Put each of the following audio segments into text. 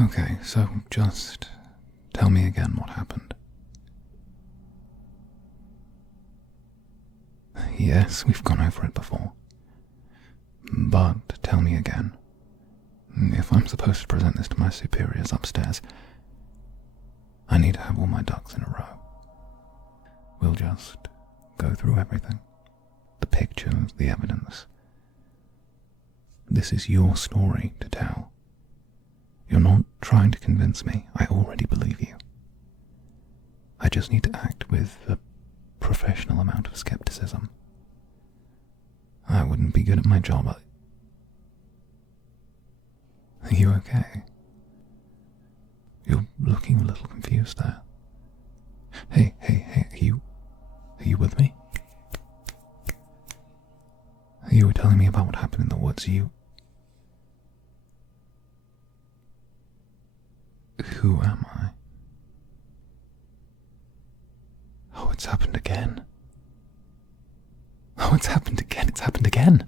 Okay, so just tell me again what happened. Yes, we've gone over it before. But tell me again. If I'm supposed to present this to my superiors upstairs, I need to have all my ducks in a row. We'll just go through everything. The pictures, the evidence. This is your story to tell. You're not trying to convince me. I already believe you. I just need to act with a professional amount of skepticism. I wouldn't be good at my job. Are you okay? You're looking a little confused there. Hey, are you with me? You were telling me about what happened in the woods. Who am I? Oh, it's happened again. Oh, it's happened again. It's happened again.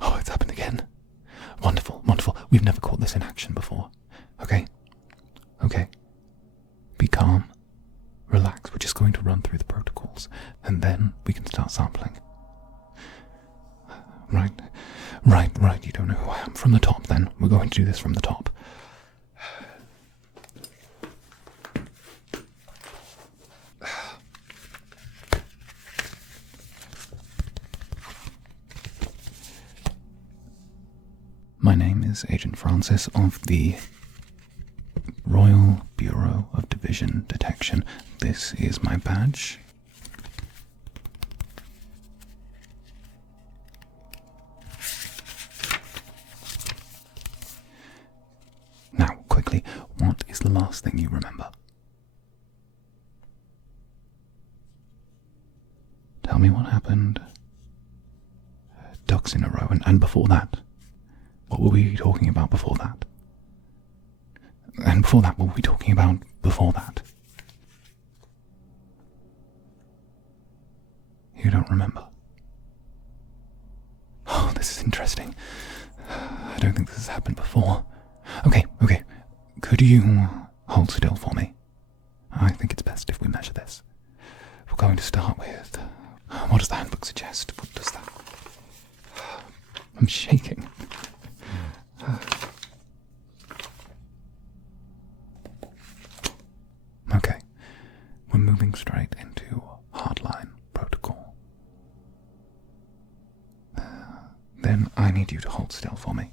Oh, it's happened again. Wonderful, wonderful. We've never caught this in action before. Okay? Okay. Be calm. Relax. We're just going to run through the protocols, and then we can start sampling. Right. You don't know who I am. From the top, then. We're going to do this from the top. My name is Agent Francis of the Royal Bureau of Division Detection. This is my badge. Now, quickly, what is the last thing you remember? Tell me what happened. Ducks in a row, and before that. What were we talking about before that? And before that, what were we talking about before that? You don't remember? Oh, this is interesting. I don't think this has happened before. Okay. Could you hold still for me? I think it's best if we measure this. We're going to start with... What does the handbook suggest? What does that... I'm shaking. Okay, we're moving straight into hardline protocol. Then I need you to hold still for me.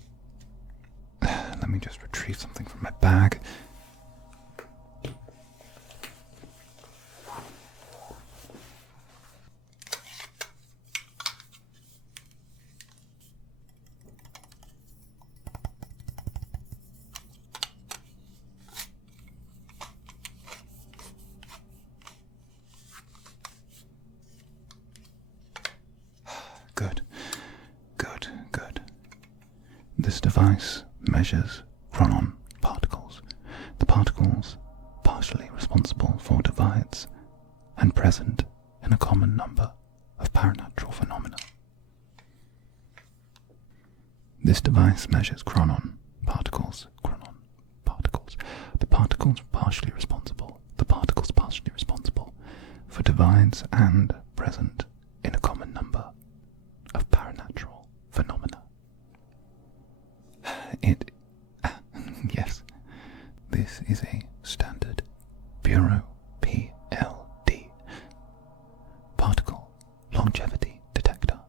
Let me just retrieve something from my bag. Good. This device measures chronon particles. The particles partially responsible for divides and present in a common number of paranatural phenomena. This device measures chronon particles. The particles partially responsible for divides and present in a common number of paranatural phenomena. Yes, this is a standard Bureau PLD particle longevity detector.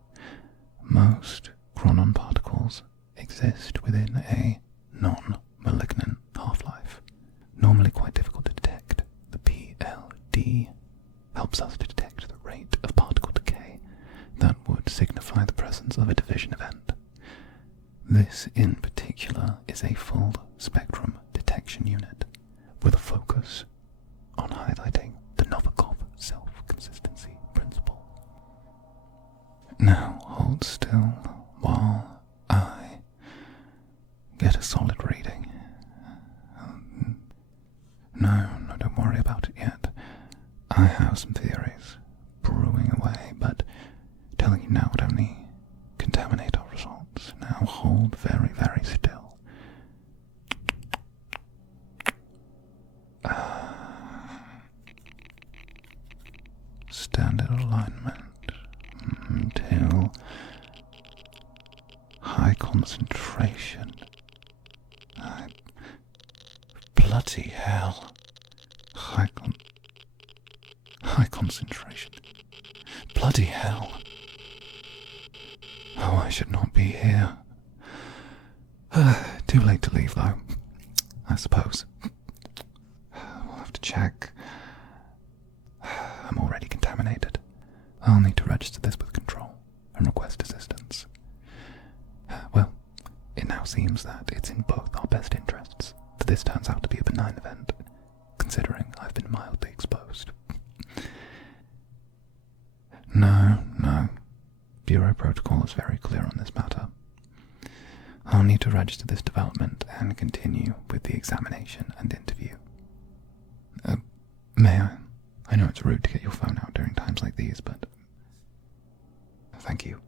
Most chronon particles exist within a non-malignant half-life, normally quite difficult to detect. The PLD helps us to detect the rate of particle decay that would signify the presence of a division event. This in particular is a full spectrum detection unit with a focus on highlighting the Novikov self-consistency principle. Now hold still while I get a solid reading. No, don't worry about it yet. I have some theories brewing away, but telling you now would only contaminate our results. Now hold very, very still. concentration. Bloody hell. High concentration. Bloody hell. Oh, I should not be here. Too late to leave, though, I suppose. We'll have to check. I'm already contaminated. I'll need to register this with control and request assistance. Well, it now seems that it's in both our best interests that this turns out to be a benign event, considering I've been mildly exposed. No. Bureau protocol is very clear on this matter. I'll need to register this development and continue with the examination and interview. May I? I know it's rude to get your phone out during times like these, but thank you.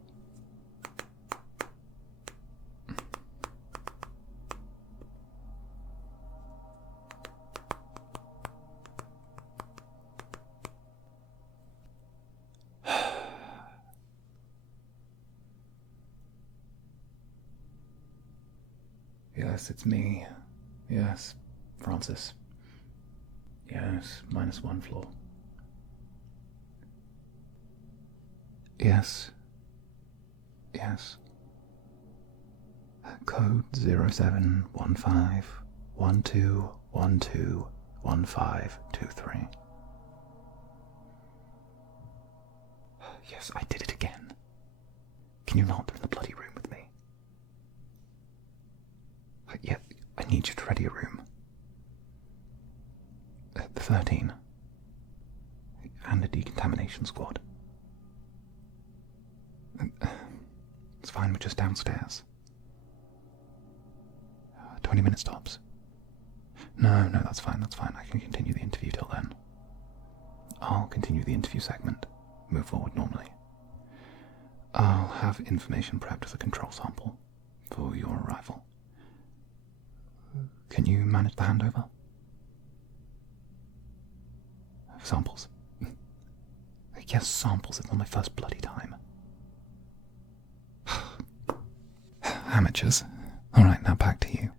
Yes, it's me. Yes, Francis. Yes, -1 floor. Yes. Code 071512121523. Yes, I did it again. Can you not in the bloody room with me? Yeah, I need you to ready a room. 13. And a decontamination squad. It's fine, we're just downstairs. 20 minutes tops. No, that's fine. I can continue the interview till then. I'll continue the interview segment. Move forward normally. I'll have information prepped as a control sample for your arrival. Can you manage the handover? Samples. Yes, samples. It's not my first bloody time. Amateurs. Alright, now back to you.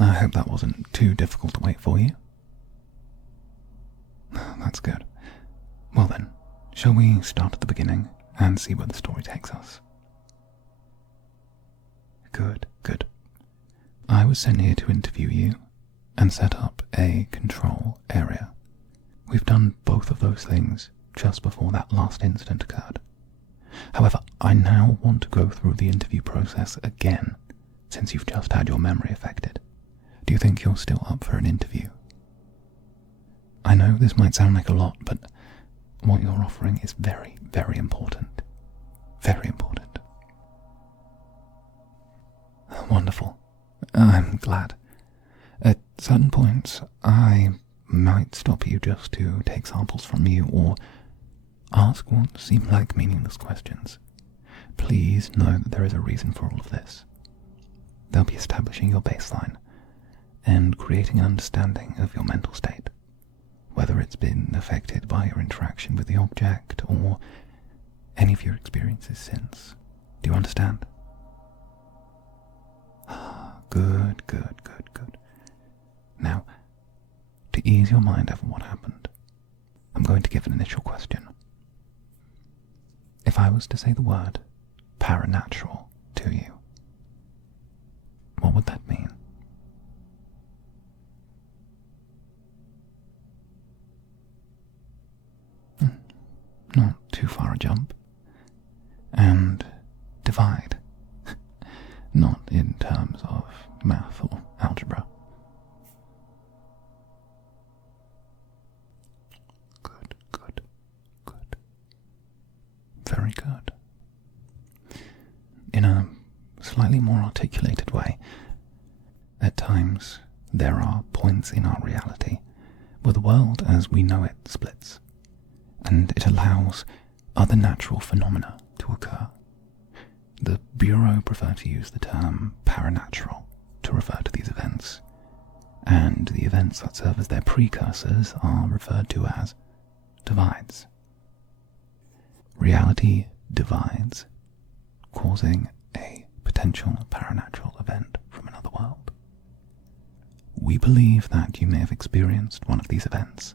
I hope that wasn't too difficult to wait for you. That's good. Well then, shall we start at the beginning and see where the story takes us? Good. I was sent here to interview you and set up a control area. We've done both of those things just before that last incident occurred. However, I now want to go through the interview process again, since you've just had your memory affected. Do you think you're still up for an interview? I know this might sound like a lot, but what you're offering is very, very important. Very important. Wonderful. I'm glad. At certain points, I might stop you just to take samples from you or ask what seem like meaningless questions. Please know that there is a reason for all of this. They'll be establishing your baseline and creating an understanding of your mental state, whether it's been affected by your interaction with the object or any of your experiences since. Do you understand? Good. Now, to ease your mind over what happened, I'm going to give an initial question. If I was to say the word paranatural to you, what would that mean? Not too far a jump. And divide. Not in terms of math or algebra. Good. Very good. In a slightly more articulated way, at times there are points in our reality where the world as we know it splits, and it allows other natural phenomena to occur. The Bureau prefer to use the term paranatural to refer to these events, and the events that serve as their precursors are referred to as divides. Reality divides, causing a potential paranatural event from another world. We believe that you may have experienced one of these events,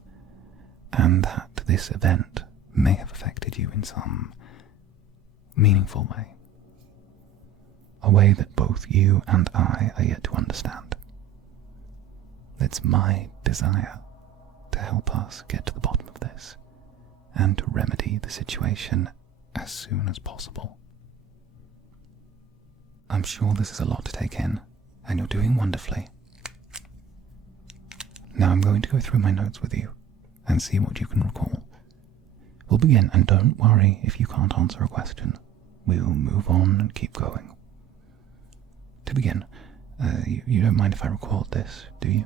and that this event may have affected you in some meaningful way. A way that both you and I are yet to understand. It's my desire to help us get to the bottom of this, and to remedy the situation as soon as possible. I'm sure this is a lot to take in, and you're doing wonderfully. Now I'm going to go through my notes with you, and see what you can recall. We'll begin, and don't worry if you can't answer a question. We'll move on and keep going. To begin, you don't mind if I record this, do you?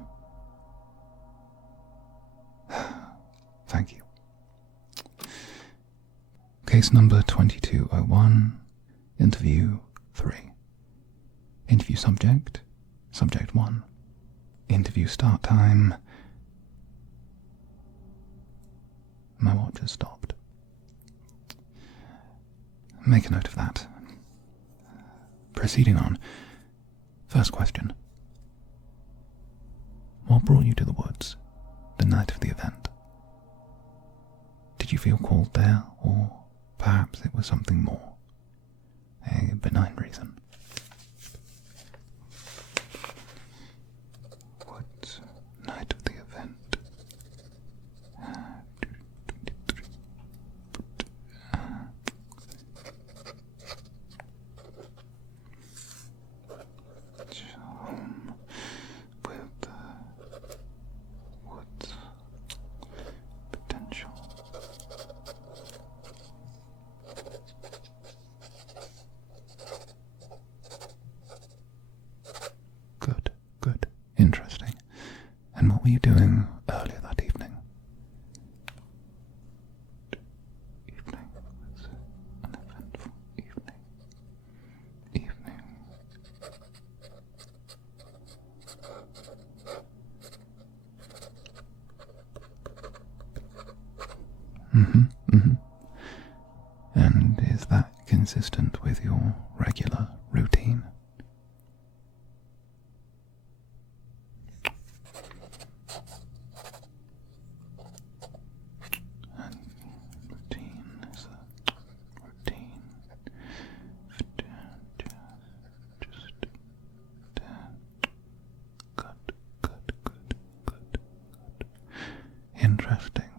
Thank you. Case number 2201, interview 3. Interview subject, subject 1. Interview start time. My watch has stopped. Make a note of that. Proceeding on. First question. What brought you to the woods the night of the event? Did you feel called there, or perhaps it was something more? A benign reason. Woods, night of the event. Good. Interesting. And what were you doing earlier that evening? Evening was an eventful evening. And is that consistent with your regular routine? Interesting.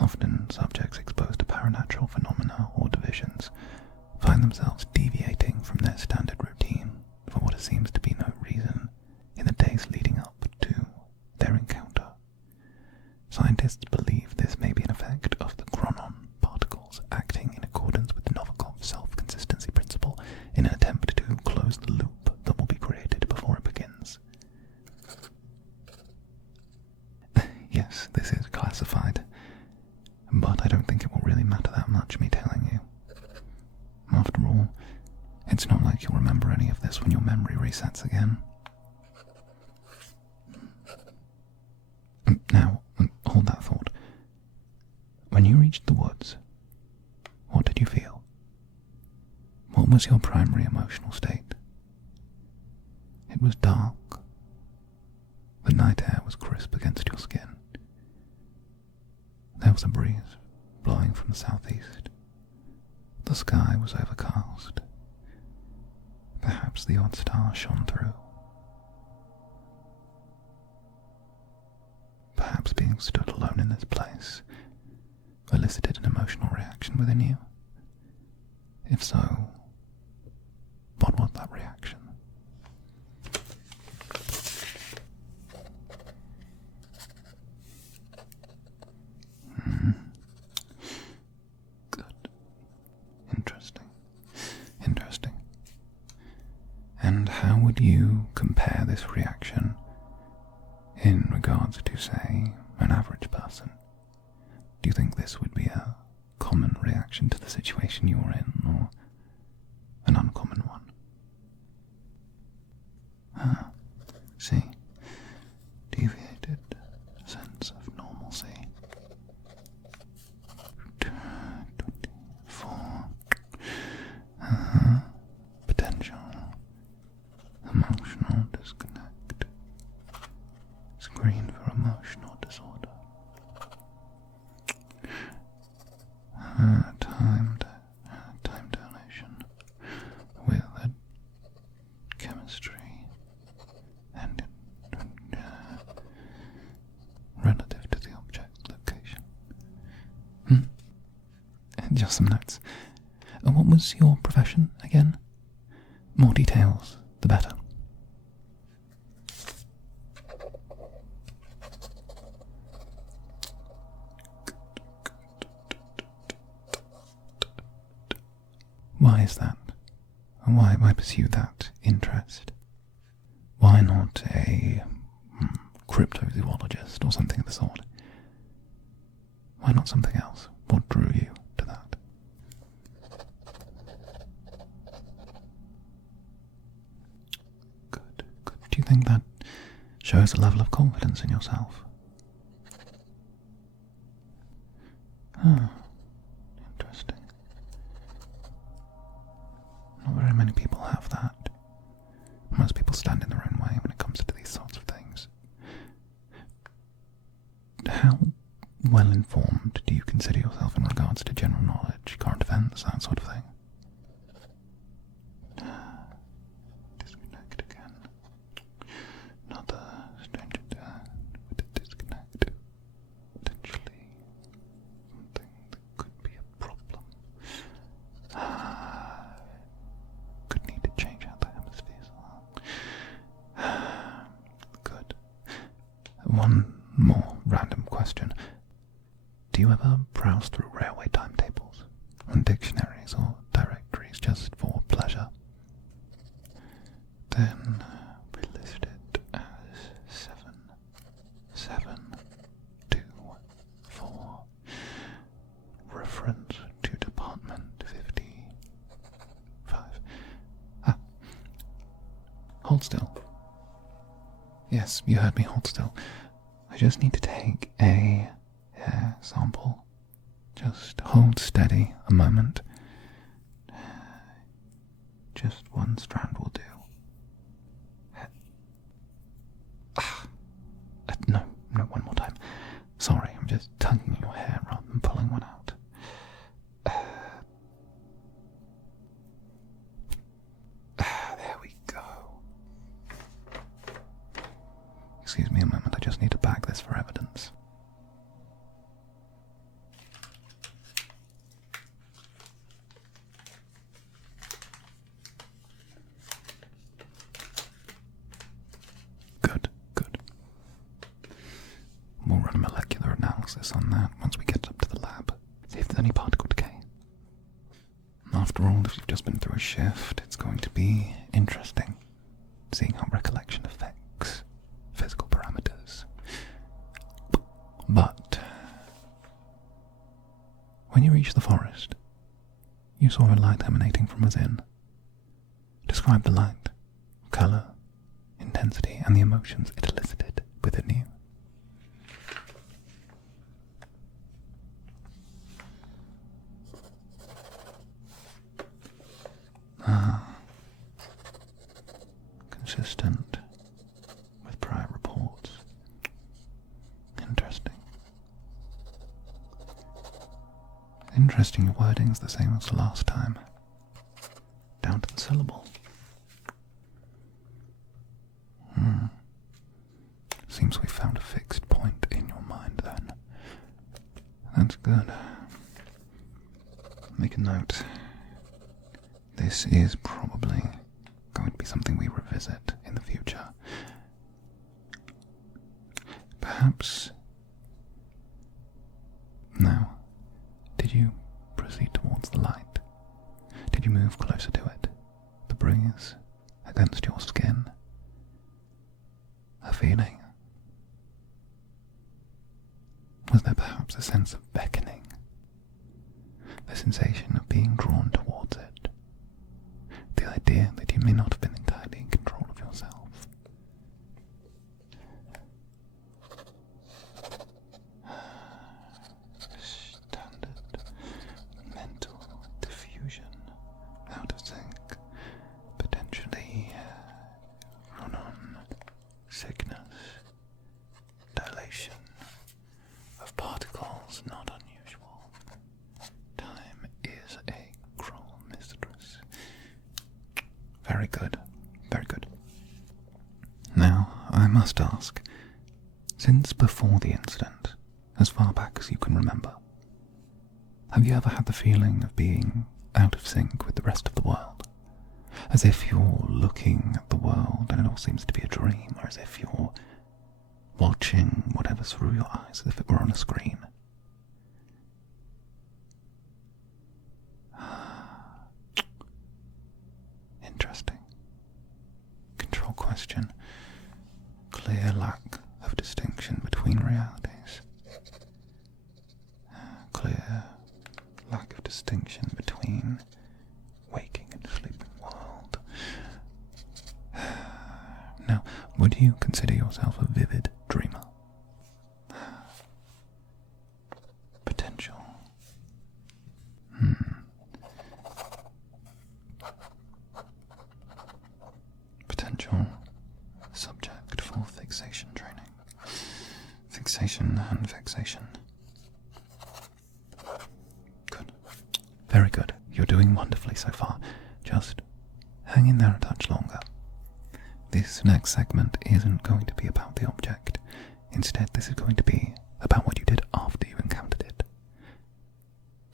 Often subjects exposed to paranatural phenomena or divisions find themselves deviating from their standard routine for what seems to be no reason in the days leading up to their encounter. Scientists believe this may be an effect of the chronon particles acting in accordance with the Novikov's self-consistency principle in an attempt to close the loop that will be created before it begins. Yes, this is classified, but I don't think it will really matter that much, me telling you. After all, it's not like you'll remember any of this when your memory resets again. Now, hold that thought. When you reached the woods, what did you feel? What was your primary emotional state? It was dark. The night air was crisp against your skin. There was a breeze blowing from the southeast. The sky was overcast. Perhaps the odd star shone through. Perhaps being stood alone in this place elicited an emotional reaction within you. If so, what was that reaction? Good. Interesting. And how would you compare this reaction in regards to, say, an average person? Do you think this would be a common reaction to the situation you're in, or an uncommon one? See, deviated sense of normalcy. 24. some notes. What was your profession again? More details, the better. Why is that? Why pursue that interest? Why not a cryptozoologist or something of the sort? Why not something else? What drew you to that? Good. Do you think that shows a level of confidence in yourself? Interesting. Not very many people have that. Most people stand in their own way when it comes to these sorts of things. How well informed do you consider yourself in regards to general knowledge, current events, that sort of thing? Disconnect again. Another stranger with a disconnect. Potentially something that could be a problem. Could need to change out the hemispheres. Good. One more random question. Do you ever browse through railway timetables and dictionaries or directories just for pleasure? Then we list it as 7724. Reference to Department 55. Hold still. Yes, you heard me, hold still. I just need to take a hair sample. Just hold steady a moment. Just one strand will do. No, one more time. Sorry, I'm just tugging your hair rather than pulling one out. There we go. Excuse me a moment, I just need to bag this for evidence. Good. We'll run a molecular analysis on that once we get up to the lab. See if there's any particle decay. After all, if you've just been through a shift, it's going to be interesting seeing how recollection affects physical parameters. But when you reached the forest, you saw a light emanating from within. Describe the light, colour, intensity, and the emotions it elicited within you. Consistent with prior reports. Interesting, your wording's the same as the last time. Down to the syllable. Seems we found a fixed point in your mind then. That's good. Make a note. This is probably going to be something we revisit in the future. Perhaps. Now, did you proceed towards the light? Did you move closer to it? The breeze against your skin? A feeling? Was there perhaps a sense of beckoning? The sensation of being drawn towards it? The idea that you may not have been entirely in control of yourself? Standard mental diffusion, out of sync, potentially run-on sickness, dilation of particles not unusual. Time is a cruel mistress. Very good, very good. Now, I must ask, since before the incident, as far back as you can remember, Have you ever had the feeling of being out of sync with the rest of the world? As if you're looking at the world and it all seems to be a dream, or as if you're watching whatever's through your eyes as if it were on a screen. Interesting. Control question. Clear lack of distinction between realities. Clear lack of distinction between waking and sleeping world. Now, would you consider yourself a vivid dreamer? Potential. Potential subject for fixation training. Fixation and fixation. Good. Very good. You're doing wonderfully so far. Just hang in there a touch longer. This next segment isn't going to be about the object. Instead, this is going to be about what you did after you encountered it.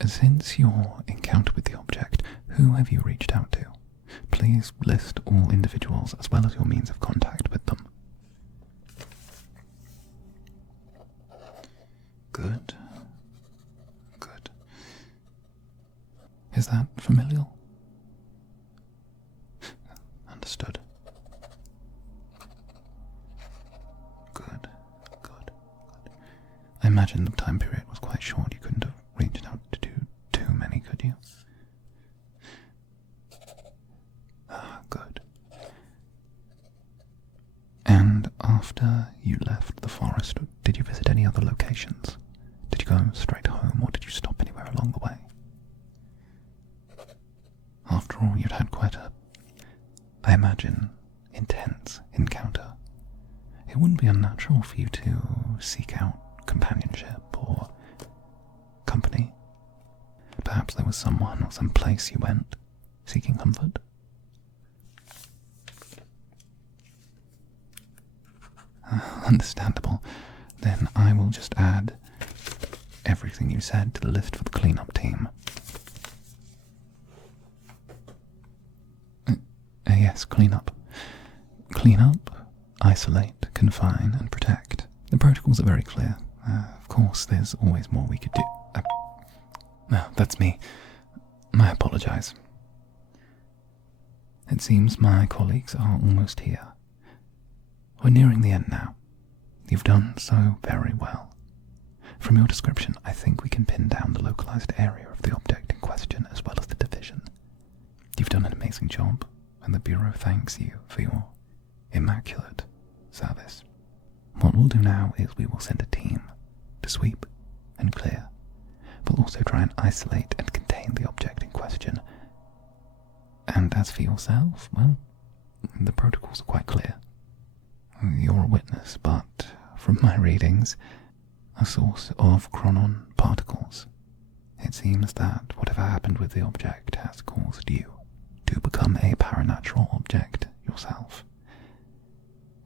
Since your encounter with the object, who have you reached out to? Please list all individuals as well as your means of contact with them. Good. Good. Is that familial? Understood. Good. Good. I imagine the time period was quite short. You couldn't have reached out to do too many, could you? Good. And after you left the forest, did you visit any other locations? Did you go straight home, or did you stop anywhere along the way? After all, you'd had quite a, I imagine, intense encounter. It wouldn't be unnatural for you to seek out companionship or company. Perhaps there was someone or some place you went seeking comfort. Understandable. Then I will just add everything you said to the list for the cleanup team. Yes, cleanup. Cleanup, isolate, confine, and protect. The protocols are very clear. Of course, there's always more we could do. That's me. I apologize. It seems my colleagues are almost here. We're nearing the end now. You've done so very well. From your description, I think we can pin down the localized area of the object in question as well as the division. You've done an amazing job, and the Bureau thanks you for your immaculate service. What we'll do now is we will send a team to sweep and clear. We'll also try and isolate and contain the object in question. And as for yourself, well, the protocols are quite clear. You're a witness, but from my readings, a source of chronon particles. It seems that whatever happened with the object has caused you to become a paranatural object yourself.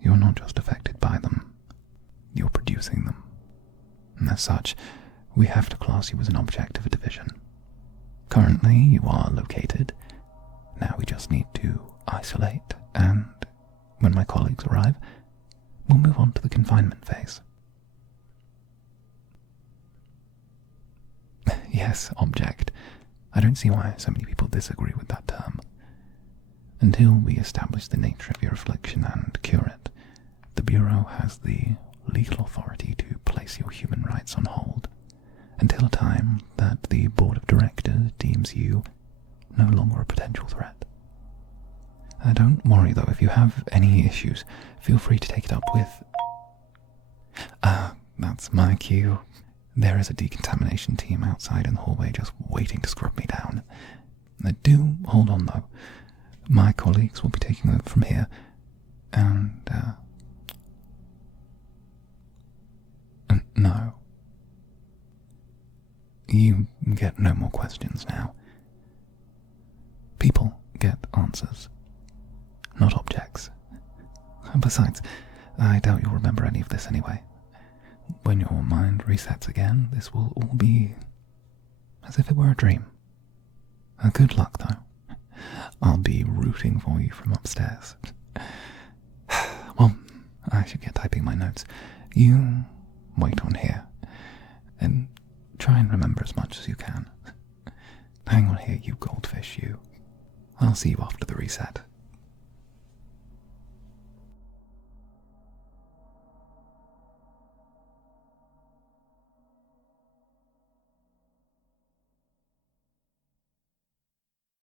You're not just affected by them, you're producing them. And as such, we have to class you as an object of a division. Currently, you are located. Now we just need to isolate, and when my colleagues arrive, we'll move on to the confinement phase. Yes, object. I don't see why so many people disagree with that term. Until we establish the nature of your affliction and cure it, the Bureau has the legal authority to place your human rights on hold until a time that the Board of Directors deems you no longer a potential threat. Don't worry though, if you have any issues, feel free to take it up with... that's my cue. There is a decontamination team outside in the hallway just waiting to scrub me down. Do hold on though. My colleagues will be taking over from here, and, no. You get no more questions now. People get answers, not objects. Besides, I doubt you'll remember any of this anyway. When your mind resets again, this will all be as if it were a dream. Good luck, though. I'll be rooting for you from upstairs. Well, I should get typing my notes. You wait on here, and try and remember as much as you can. Hang on here, you goldfish, you. I'll see you after the reset.